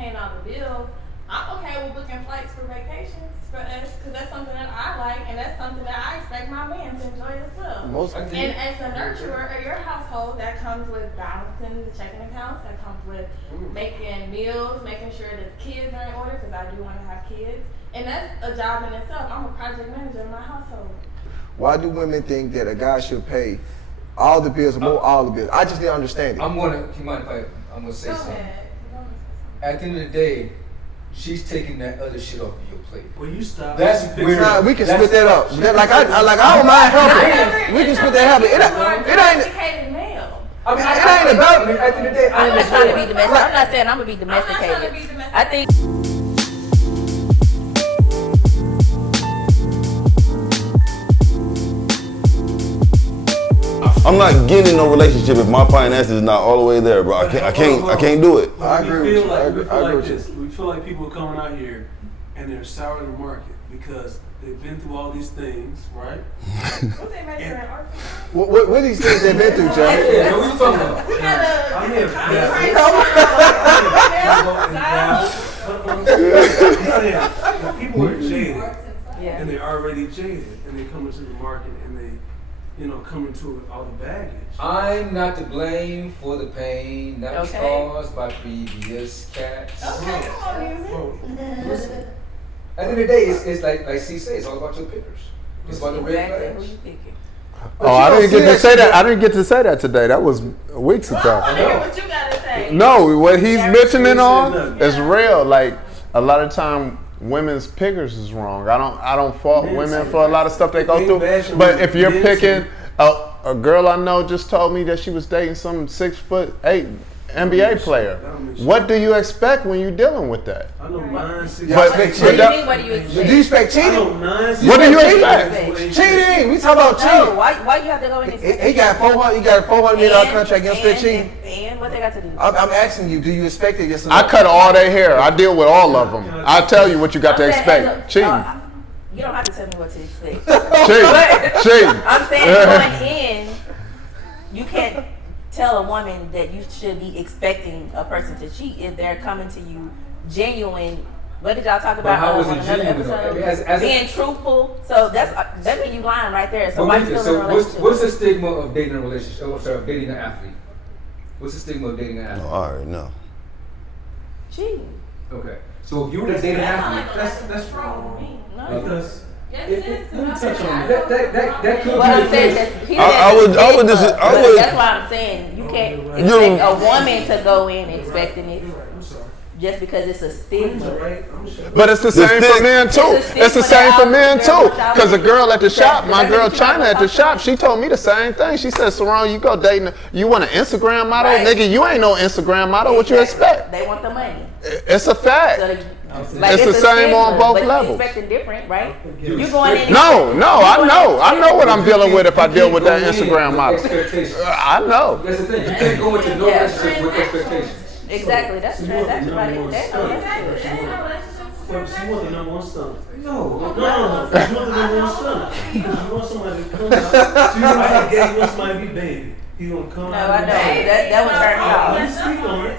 paying all the bills, I'm okay with booking flights for vacations for us because that's something that I like and that's something that I expect my man to enjoy as well. And as a nurturer of your household, that comes with balancing the checking accounts, that comes with making meals, making sure that the kids are in order because I do want to have kids. And that's a job in itself. I'm a project manager in my household. Why do women think that a guy should pay all the bills or more all the bills? I just didn't understand it. I'm gonna say something. At the end of the day, she's taking that other shit off of your plate. Well, you stop. That's weird. Nah, we can split that up. I don't mind helping. We can split that helping. It ain't. Male. I mean, it ain't about. At the end of the day, I'm not trying to be domestic. I'm not saying I'm gonna be domesticated. I think. I'm not getting in no relationship if my finances is not all the way there, bro. I can't do it. I agree with you. I agree with this. you. We feel like people are coming out here and they're sour in the market because they've been through all these things, right? What they make her What these things they've been through, John? Yeah, what you talking about? We got I'm here. People are jaded, and they're already jaded, and they come into the market and they, come into it with all the baggage. I'm not to blame for the pain that was caused by previous cats. Okay, come on, music. At the end of the day, it's like C said, it's all about your pickers. It's about the red Exactly. Who flags. you picking? Oh, I didn't get to say that. I didn't get to say that today. That was weeks ago. I want to hear what you got to say. No, what he's mentioning on is real. Like a lot of time, women's pickers is wrong. I don't fault women for a lot of stuff they go through. But if you're picking a girl I know just told me that she was dating some 6'8" NBA player. What do you expect when you're dealing with that? I know mine. What do you expect? Do you expect cheating? What do you expect? Cheating. We talk about No, cheating. why you have to go in and He got $400 million contract. You expect cheating? And what they got to do? I'm asking you. Do you expect it? Yes or no? I cut all their hair. I deal with all of them. I tell you what you got to I'm saying, expect. Cheating. You don't have to tell me what to expect. Cheating. I'm saying going in, you can't tell a woman that you should be expecting a person to cheat if they're coming to you genuine. What did y'all talk about how was on it another genuine, though? episode? As being truthful. So that means you lying right there. So why you still in a relationship? What's the stigma of dating a relationship? Oh, sorry, of dating an athlete. What's the stigma of dating an athlete? No, I already know. Cheating. Okay, so if you were to date an athlete, that's wrong. No. Because Yes, it is. let me touch on that could What be I'm the saying case. is, he I would that's why I'm saying you can't expect a woman to go in expecting it I'm sorry. just because it's a stigma. But it's the same for men too. It's the same for men too. Because a girl at the shop, my girl China at the shop, she told me the same thing. She said, Saran, you go dating, you want an Instagram model? Right. Nigga, you ain't no Instagram model. What you expect? They want the money. It's a fact. So It's the a same on stigma, both but levels. You expecting different, right? You going in. No, I know what I'm dealing with if I deal with that Instagram model. Expectations. I know. That's the thing. You can't go into no relationship with expectations. Exactly, that's transaction. Right? So she want the number one stomach. No. She want the number one stomach. You want somebody to come out. You want somebody to be baby. He gonna come No, out. I know. That would turn me off. Let me speak on it.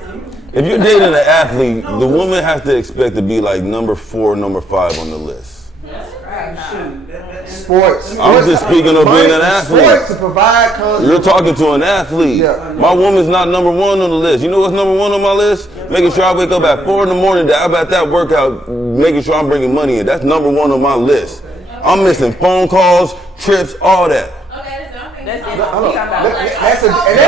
If you're dating an athlete, the woman has to expect to be like number 4, number 5 on the list. Sports. I'm just speaking of being an athlete. Sports to provide content. You're talking to an athlete. Yeah. My woman's not number 1 on the list. You know what's number 1 on my list? Making sure I wake up at 4 in the morning to have at that workout, making sure I'm bringing money in. That's number 1 on my list. I'm missing phone calls, trips, all that. That's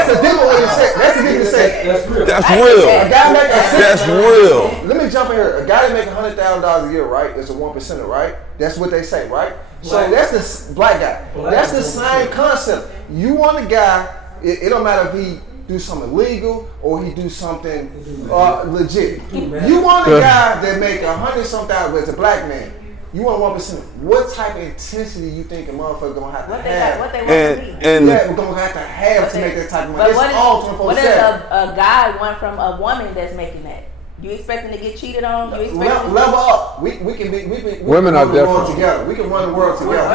a different way to say. That's a different say. That's real. A guy make That's real. Let me jump in here. A guy that make $100,000 a year, right? Is a 1%er, right? That's what they say, right? So that's the black guy. That's the same concept. You want a guy. It don't matter if he do something illegal or he do something legit. You want a guy that make $100-something thousand, but it's a black man. You want 1%. What type of intensity you think a motherfucker gonna have to have? What they want to be. And Yeah, we're gonna have to make that type of money. It's all 24/7. What does a guy want from a woman that's making that? You expect him to get cheated on? You expect level up. We can be. Women are run the world different. together. We can run the world together.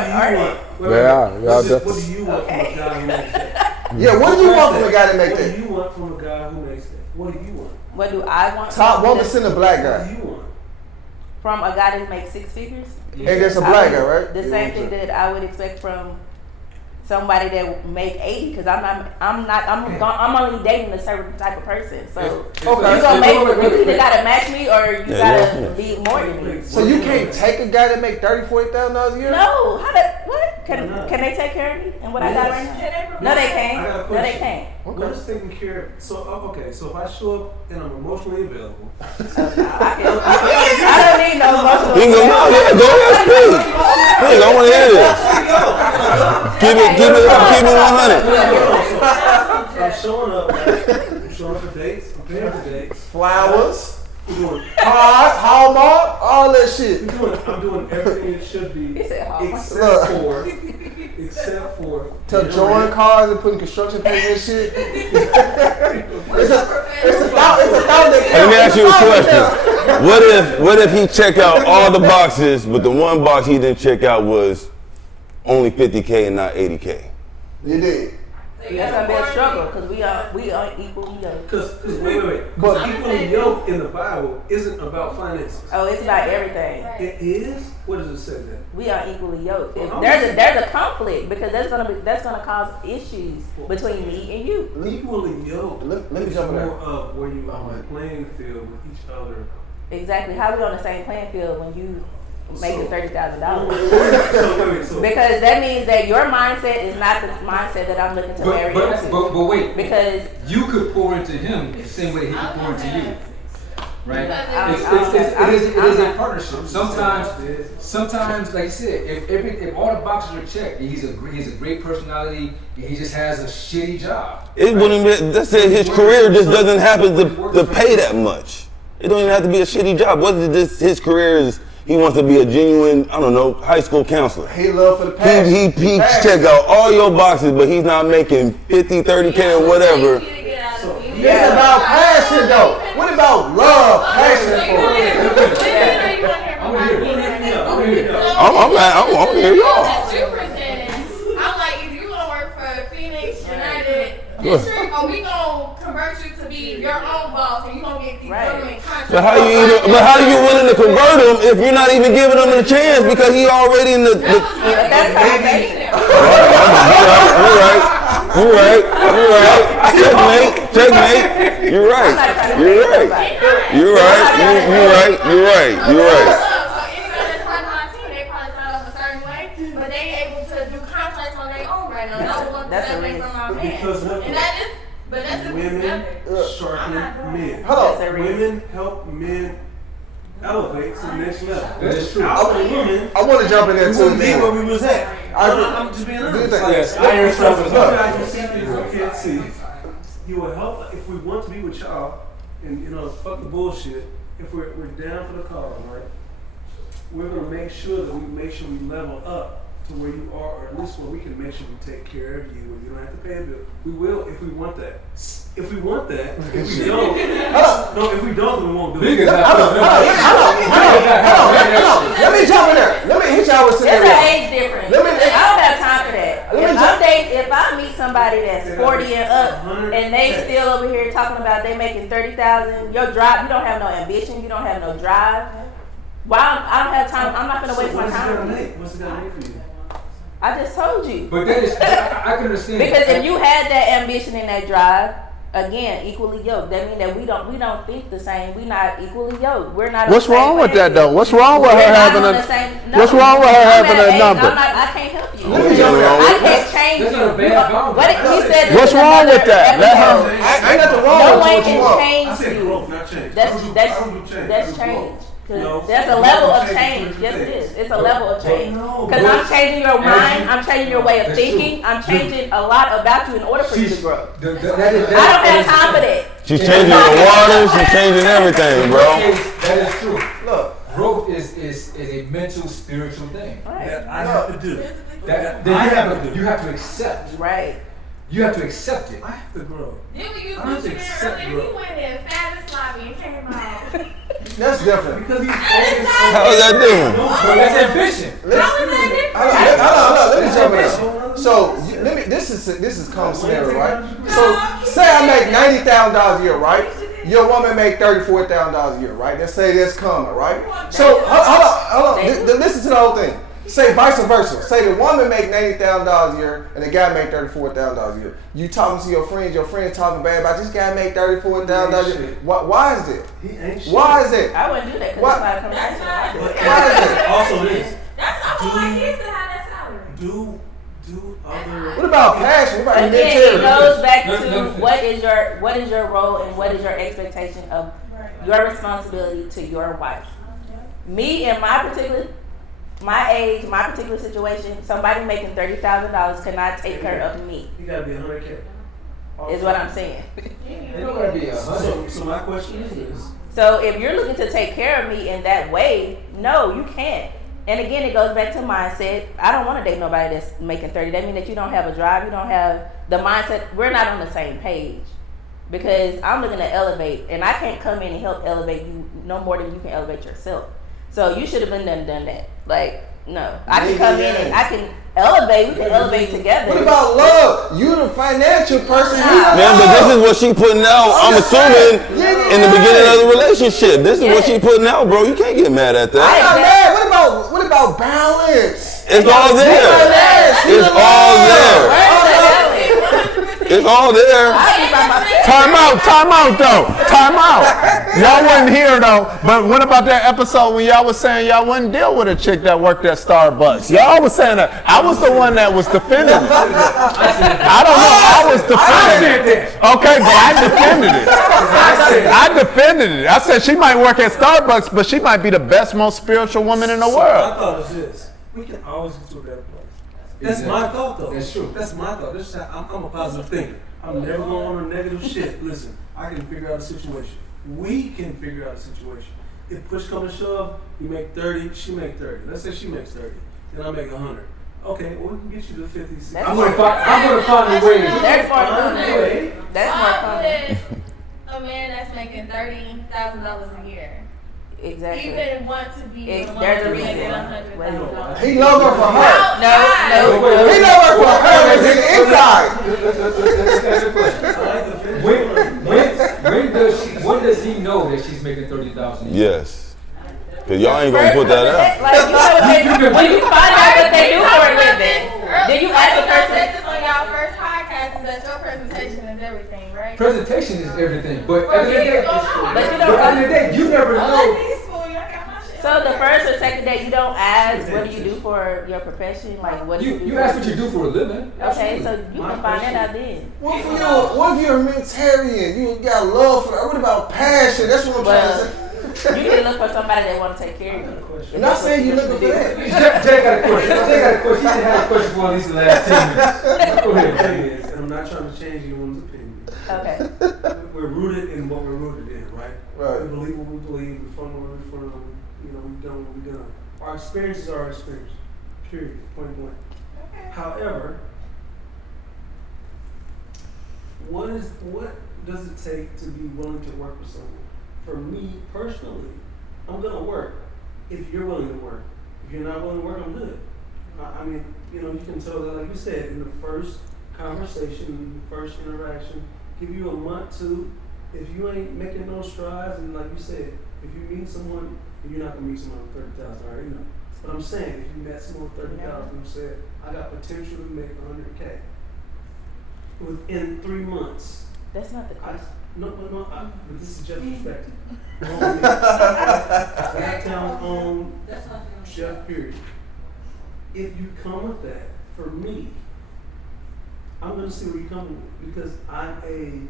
They are. What do you want from a guy who makes that? Yeah, what do you want from a guy that makes What that? do you want from a guy who makes that? What do you want? What do I want? Top 1% of black guy. What do you want? From a guy that makes 6 figures? And that's a black guy, right? The same thing that I would expect from somebody that make 80, because I'm only dating a certain type of person. So you either gotta match me or you gotta be more than me. So you can't take a guy that make $30,000-$40,000 a year? No, what? Can they take care of me and what I got right now? No, they can't. No, they can't. What is taking care of? So okay, so if I show up and I'm emotionally available, I don't need no emotional. Go ahead, speak. Please, I want to hear this. Keep it 100. I'm showing up. I'm showing up for dates. I'm paying for dates. Flowers. I'm doing Hallmark, all that shit. I'm doing everything it should be, except for to join cars and putting construction paper and shit. It's a thousand. Let me ask you a question. What if he check out all the boxes, but the one box he didn't check out was only 50K and not 80K? You did. That's gonna be a struggle because we are equally yoked. Because wait. Equally yoked in the Bible isn't about finances. Oh, it's about everything. It is? What does it say then? We are equally yoked. If there's a conflict because that's gonna cause issues between me and you. Equally yoked. Let me jump in there. More of where you are on the playing field with each other. Exactly. How we on the same playing field when you making $30,000? Because that means that your mindset is not the mindset that I'm looking to marry into. But wait, because you could pour into him the same way he could pour into you, right? It is a partnership. Sometimes, like you said, if all the boxes are checked, he's a great personality, and he just has a shitty job. It wouldn't be. That's it. His career just doesn't happen to pay that much. It don't even have to be a shitty job. What is his career is? He wants to be a genuine, I don't know, high school counselor. He love for the passion. He check out all your boxes, but he's not making 50, 30K or whatever. It's about passion though. What about love, passion for? I want to hear y'all. I'm like, either you gonna work for Phoenix United District, or we gonna convert you to be your own boss, and you gonna get these government contracts. But how you willing to convert him if you're not even giving him a chance because he already in the that's how I made him. You're right. Checkmate. You're right. So anybody that's part of my team, they probably thought of a certain way, but they able to do contracts on their own right now. That's what that make from our man. And that is, but that's a women sharpen men. Hold on. Women help men elevate to the next level. That's true. I want to jump in there We too. wouldn't be where we was at. I'm just being honest. Yes, iron sharpens iron. You see things you can't see. He will help if we want to be with y'all, and fuck the bullshit. If we're down for the cause, right? We're gonna make sure that we level up to where you are, or at least where we can make sure we take care of you, and you don't have to pay a bill. We will if we want that. If we want that. If we don't, if we don't, then we won't do it. Hold on. Let me jump in there. Let me hit y'all with There's scenario. an age difference. I don't have time for that. If I meet somebody that's 40 and up and they still over here talking about they making 30,000, your drive, you don't have no ambition, you don't have no drive. Why? I don't have time. I'm not gonna waste my time. What's it gonna make for you? I just told you. But that is, I can understand. Because if you had that ambition and that drive, again, equally yoked. That means that we don't think the same. We not equally yoked. We're not. What's wrong with that though? What's wrong with her having a? What's wrong with her having a number? I can't help you. I can't change That's you. not a bad boundary. He said What's wrong with that? Let her. Ain't nothing No wrong with one what you can want. I change said you. growth, not change. That's change. No. There's a level of change. Yes, it is. It's a level of change. Because I'm changing your mind. I'm changing your way of thinking. I'm changing a lot about you in order for you to grow. I don't have time for that. She's changing the water. She's changing everything, bro. That is true. Look. Growth is a mental, spiritual thing. That I have to do. You have to accept. Right. You have to accept it. I have to grow. Then we use I have to Gucci accept Man earlier. He went in fat and sloppy and came out. That's different. Because he's How is that different? But that's ambition. Hold on. Let me jump in there. So this is common scenario, right? So say I make $90,000 a year, right? your woman make $34,000 a year, right? Let's say that's common, right? So hold on. Listen to the whole thing. Say vice versa. Say the woman make $90,000 a year and the guy make $34,000 a year. You talking to your friends talking bad about this guy make $34,000 a year. Why is it? He ain't shit. Why is it? I wouldn't do that because it's not coming out. Why is it? Also this. That's I want my kids to have that salary. Do other. What about passion? What about Again, it mentality? goes back to what is your role and what is your expectation of your responsibility to your wife. Me and my age, my particular situation, somebody making $30,000 cannot take care of me. You gotta be $100K. Is what I'm saying. It don't gotta be 100. So my question is this. So if you're looking to take care of me in that way, no, you can't. And again, it goes back to mindset. I don't want to date nobody that's making 30. That means that you don't have a drive. You don't have the mindset. We're not on the same page because I'm looking to elevate, and I can't come in and help elevate you no more than you can elevate yourself. So you should have been done that. Like, no, I can come in and I can elevate. We can elevate together. What about love? You the financial person. Man, but this is what she putting out. I'm assuming in the beginning of the relationship. This is what she putting out, bro. You can't get mad at that. I'm not mad. What about balance? It's all there. It's all there. It's all there. Time out though. Time out. Y'all wasn't here though. But what about that episode when y'all was saying y'all wouldn't deal with a chick that worked at Starbucks? Y'all was saying that. I was the one that was defending it. I don't know. I was defending it. Okay, but I defended it. I defended it. I said she might work at Starbucks, but she might be the best, most spiritual woman in the world. I thought of this. We can always get to a better place. That's my thought, though. That's true. That's my thought. This is I'm a positive thinker. I'm never going on negative shit. Listen, I can figure out a situation. We can figure out a situation. If push comes to shove, you make 30, she make 30. Let's say she makes 30, and I make 100. Okay, well, we can get you to 50, 60. I'm gonna find a way. That's more fun. That's more fun. A man that's making $30,000 a year. Exactly. Even want to be There's the a one reason. $100,000. He love her for her. No. He love her for her. It's his inside. When does he know that she's making $30,000? Yes. Cause y'all ain't gonna put that out. Like, you know what they, when you find out what they do for a living, then you ask the I person. said this on y'all first podcast is that your presentation is everything, right? Presentation is everything, but at the end of the day, you never know. So the first or second day, you don't ask what do you do for your profession, like what do you do? You ask what you do for a living. Okay, so you can find that out then. What if you're a humanitarian? You got love for her. What about passion? That's what I'm trying to say. You need to look for somebody that want to take care of you. I'm not saying you're looking for that. Jay got a question. Jay got a question. He had a question for at least the last 10 minutes. Go ahead. And I'm not trying to change anyone's opinion. Okay. We're rooted in what we're rooted in, right? Right. We believe what we believe. We're from where we're from. You know, we've done what we've done. Our experiences are our experience. Period. Point blank. However, what does it take to be willing to work with someone? For me personally, I'm gonna work if you're willing to work. If you're not willing to work, I'm good. I mean, you know, you can tell that, like you said, in the first conversation, in the first interaction, give you a month, 2. If you ain't making no strides, and like you said, if you meet someone, you're not gonna meet someone with 30,000. I already know. But I'm saying, if you met someone with 30,000 who said, I got potential to make 100K within 3 months. That's not the question. No, but this is Jeff's perspective. Blacktown's own chef, period. If you come with that, for me, I'm going to see where you're coming with because I'm a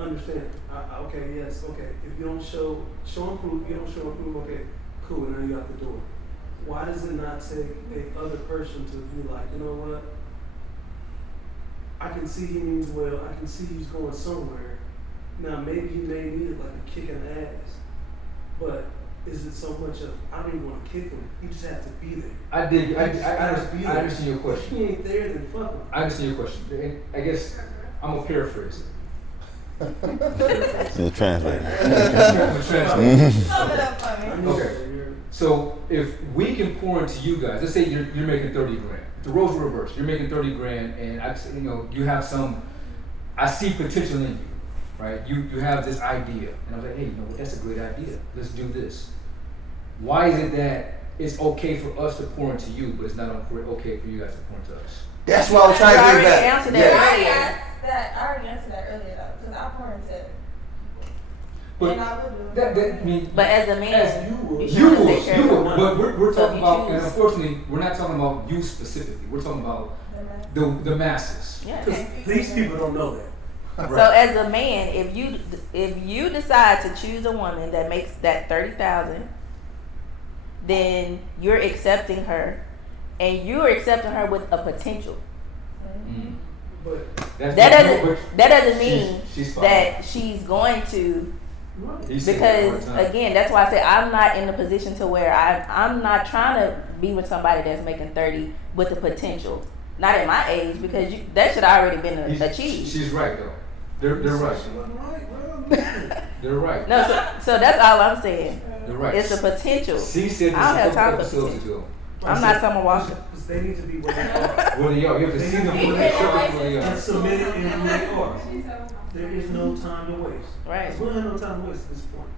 understanding. Okay, yes, okay. If you don't show and prove, you don't show and prove, okay, cool, now you're out the door. Why does it not take the other person to be like, you know what? I can see he means well. I can see he's going somewhere. Now, maybe he may need it like a kick in the ass, but is it so much of, I don't even want to kick him. He just has to be there. I understand your question. If he ain't there, then fuck him. I understand your question. And I guess I'm going to paraphrase it. The translator. Okay. So if we can pour into you guys, let's say you're making 30 grand. The roles are reversed. You're making 30 grand, and you have some. I see potential in you. right? You have this idea, and I was like, hey, you know what? That's a great idea. Let's do this. Why is it that it's okay for us to pour into you, but it's not okay for you guys to pour into us? That's what I was trying to get back. I already answered that earlier though, because I pour into it. But and I would do it. But as a man, you would. But we're talking about, and unfortunately, we're not talking about you specifically. We're talking about the masses. Yeah. These people don't know that. Right. So as a man, if you decide to choose a woman that makes that 30,000, then you're accepting her, and you're accepting her with a potential. Mm-hmm. But that doesn't mean that she's going to. Because again, that's why I say I'm not in a position to where I'm not trying to be with somebody that's making 30 with the potential. Not at my age, because that should already been achieved. She's right though. They're right. They're right. No, so that's all I'm saying. They're right. It's a potential. She said I don't have time for potential. I'm not Summer Walker. Because they need to be where they are. Where they are. You have to see them where they are. And submitted in who they are. There is no time to waste. Right. We don't have no time to waste at this point,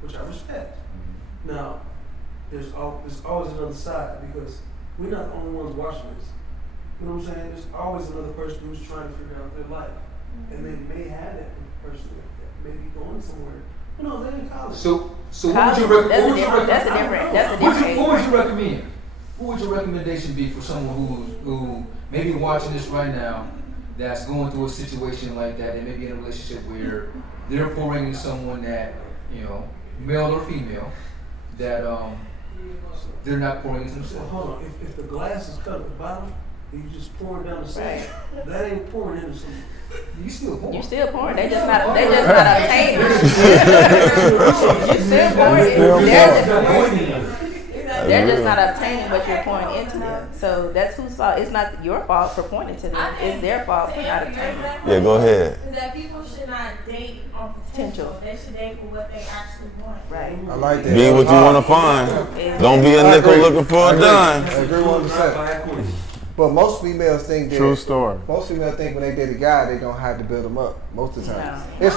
which I respect. Now, there's always another side, because we're not the only ones watching this. You know what I'm saying? There's always another person who's trying to figure out their life. And they may have that person that may be going somewhere. You know, they're in college. So what would you recommend? That's a different What would you recommend? What would your recommendation be for someone who may be watching this right now, that's going through a situation like that, and maybe in a relationship where they're pouring into someone that, you know, male or female, that they're not pouring into themselves? Well, hold on. If the glass is cut at the bottom, and you just pouring down the side, that ain't pouring into something. You still pouring. You still pouring. They just not obtaining. You still pouring. They're just not obtaining what you're pouring into them. So that's whose fault. It's not your fault for pointing to them. It's their fault for not obtaining. Yeah, go ahead. Is that people should not date on potential. They should date for what they actually want. Right. I like that. Be what you want to find. Don't be a nickel looking for a dime. I agree 100%. But most females think that. True story. Most females think when they date a guy, they don't have to build him up. Most of the time. No.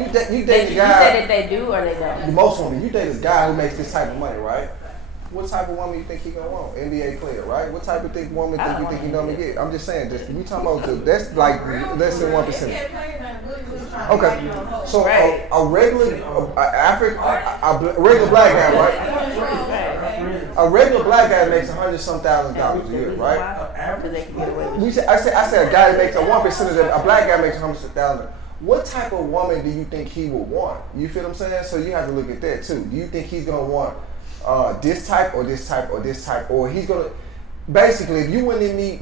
You date a You guy. said that they do or they don't. Most women, you date a guy who makes this type of money, right? What type of woman you think he gonna want? NBA player, right? What type of woman you think he normally get? I'm just saying, we talking about that's like less than 1%. Okay, so a regular regular black guy, right? A regular black guy makes $100,000 a year, right? I said a guy that makes 1% of that. A black guy makes $100,000. What type of woman do you think he would want? You feel what I'm saying? So you have to look at that too. Do you think he's gonna want this type or this type or this type, or he's gonna basically if you went with me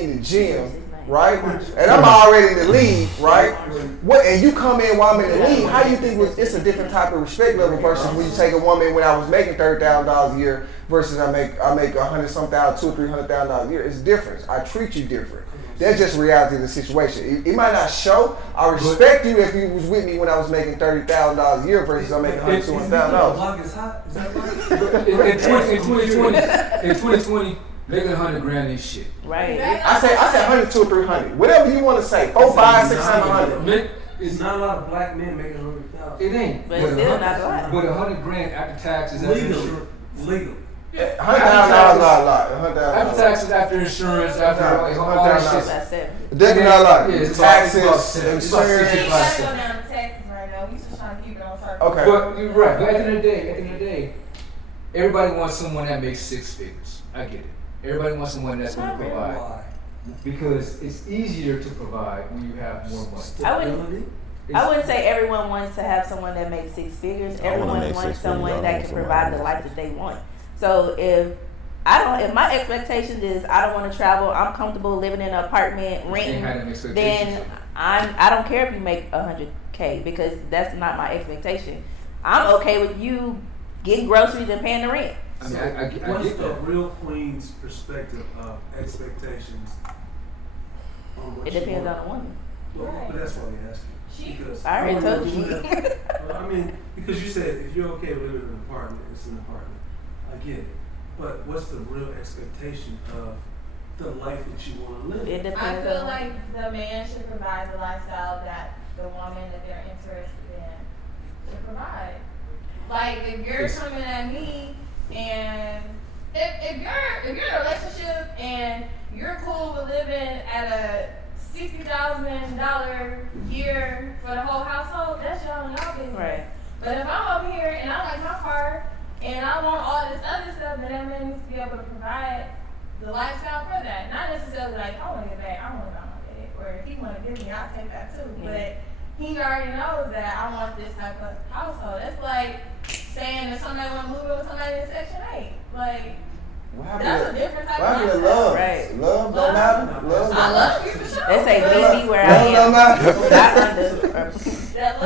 in the gym, right, and I'm already in the league, right, and you come in while I'm in the league, how do you think it's a different type of respect level versus when you take a woman when I was making $30,000 a year versus I make $100,000, $200,000 or $300,000 a year? It's different. I treat you different. That's just reality of the situation. It might not show. I respect you if you was with me when I was making $30,000 a year versus I'm making $100,000, $200,000. Is hot? Is that right? In 2020, making $100,000 is shit. Right. I said 100, 200, 300. Whatever you want to say. 4, 5, 600, 100. It's not a lot of black men making $100,000. It ain't. But it's still not a lot. But $100,000 after taxes, Legal. $100,000 a lot. After taxes, after insurance, after all that shit. That's it. Definitely not a lot. Yeah, it's Taxes, about insurance. Let's go down to taxes right now. We just trying to keep it on circle. Okay. But you're right. But at the end of the day, everybody wants someone that makes 6 figures. I get it. Everybody wants someone that's going to provide. Why? Because it's easier to provide when you have more money. I wouldn't say everyone wants to have someone that makes 6 figures. Everyone wants someone that can provide the life that they want. So if my expectation is I don't want to travel, I'm comfortable living in an apartment, renting, then I don't care if you make $100K because that's not my expectation. I'm okay with you getting groceries and paying the rent. I mean, I What's get the that. real queen's perspective of expectations? On what It you depends want? on the woman. Well, but that's why we ask you. Because I already told you. I mean, because you said if you're okay with living in an apartment, it's an apartment. I get it. But what's the real expectation of the life that you want to live? It I depends feel on like the man should provide the lifestyle that the woman that they're interested in to provide. Like if you're coming at me and if you're in a relationship and you're cool with living at a $60,000 year for the whole household, that's y'all business. Right. But if I'm over here and I like my car and I want all this other stuff, then that man needs to be able to provide the lifestyle for that. Not necessarily like, I want to get back, I want to buy my bed. Or if he want to give me, I'll take that too. Mm-hmm. But he already knows that I want this type of household. It's like saying that somebody want to move in with somebody in Section 8. Like, that's a different type of lifestyle. Love. Right. Love don't matter. I love you for sure. They say meet me where I am. Don't matter.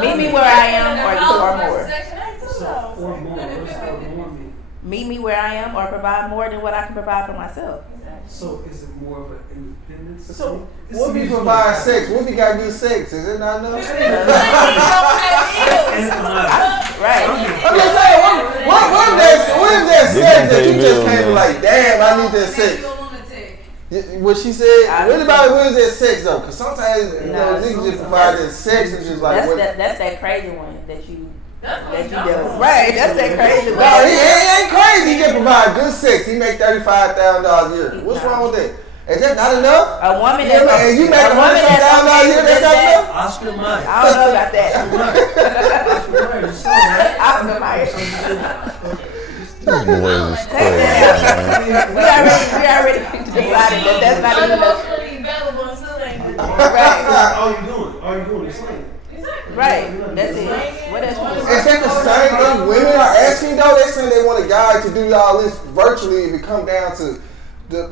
Meet me where I am or more. Or more. Meet me where I am or provide more than what I can provide for myself. So is it more of an independence? So what if you provide sex? What if you got good sex? Is it not enough? Right. I'm just saying, what if that sex that you just came like, damn, I need that sex? What she said, what is that sex though? Because sometimes niggas just provide that sex and just like that's that crazy one that you deal. Right, that's that crazy one. No, he ain't crazy. He just provide good sex. He make $35,000 a year. What's wrong with that? Is that not enough? A woman and you make $100,000 a year, that's not enough? Oscar Mayer. I don't know about that. Oscar Mayer. These boys is Take that out. We already decided that that's not enough. Right. All you doing is slaying. Right. That's it. What else? Is that the same thing women are asking though? They saying they want a guy to do all this virtually if it come down to the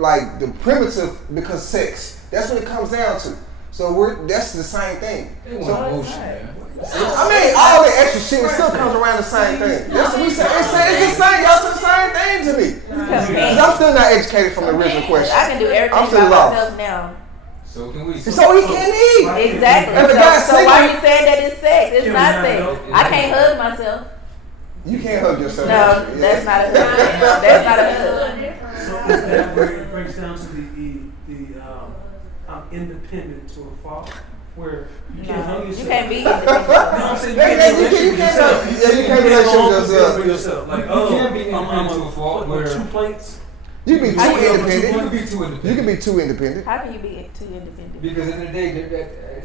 primitive because sex. That's what it comes down to. So that's the same thing. So, bullshit, man. I mean, all the extra shit still comes around the same thing. That's what we say. It's the same. Y'all say the same thing to me. Because I'm still not educated from the original question. I can do everything I'm by still myself now. So can we? So he can't eat. Exactly. So why are you saying that it's sex? It's not sex. I can't hug myself. You can't hug yourself. No, that's not a hug. That's not a hug. So is that where it breaks down to the I'm independent to a fault? Where you can't hug yourself. You can't be independent. You know what I'm saying? You can't relationship yourself. Like, you can't be independent to a fault where 2 plates. You can be too independent. You can be too independent. You can be too independent. How can you be too independent? Because at the end of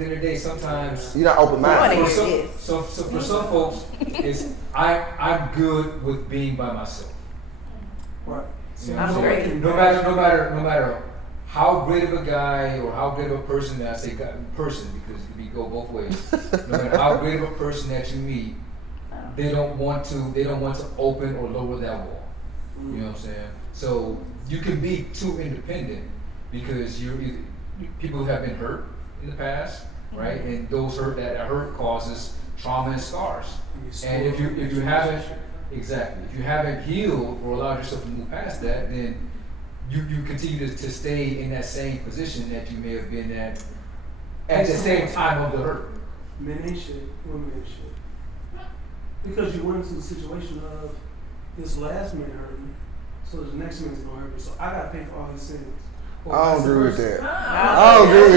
the day, sometimes you're not open-minded. So for some folks, I'm good with being by myself. Right. You know what I'm saying? No matter how great of a guy or how great of a person that I say person because we go both ways. No matter how great of a person that you meet, they don't want to open or lower that wall. You know what I'm saying? So you can be too independent because people have been hurt in the past, right? And those hurt causes trauma and scars. And if you haven't healed or allowed yourself to move past that, then you continue to stay in that same position that you may have been at the same time of the hurt. Men ain't shit, women ain't shit. Because you went into the situation of this last man hurt me, so the next man's gonna hurt me. So I gotta pay for all his sins. I don't agree with that. I don't agree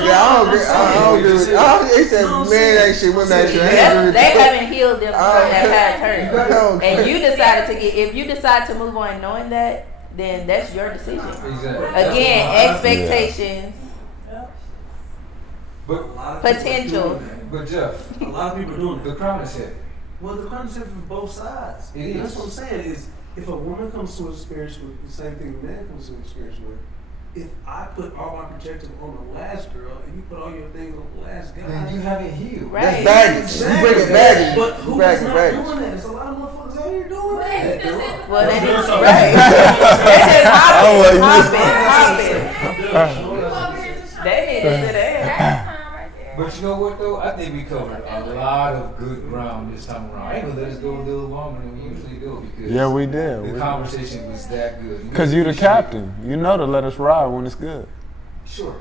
with that. He said men ain't shit, women ain't shit. They haven't healed them from that past hurt. And you decided if you decide to move on knowing that, then that's your decision. Exactly. Again, expectations. But potential. But Jeff, a lot of people are doing it. The crown is heavy. Well, the crown is heavy for both sides. It is. That's what I'm saying is, if a woman comes to an experience with the same thing a man comes to an experience with, if I put all my projective on the last girl and you put all your things on the last guy, then you haven't healed. Right. That's baggage. You bring it baggage. But who's not doing that? There's a lot of motherfuckers out here doing that. Well, they just right. They just hopping. They need to sit there. But you know what though? I think we covered a lot of good ground this time around. I ain't gonna let us go a little longer than we usually do because we did. The conversation was that good. Because you the captain. You know to let us ride when it's good. Sure.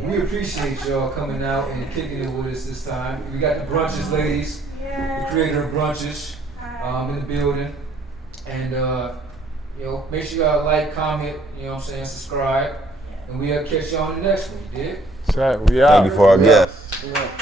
We appreciate y'all coming out and kicking it with us this time. We got the Brunch-ish ladies, the creator of Brunch-ish, in the building. And make sure y'all like, comment, subscribe. And we'll catch y'all on the next one, you dig? We out. Thank you for our guests. Yeah.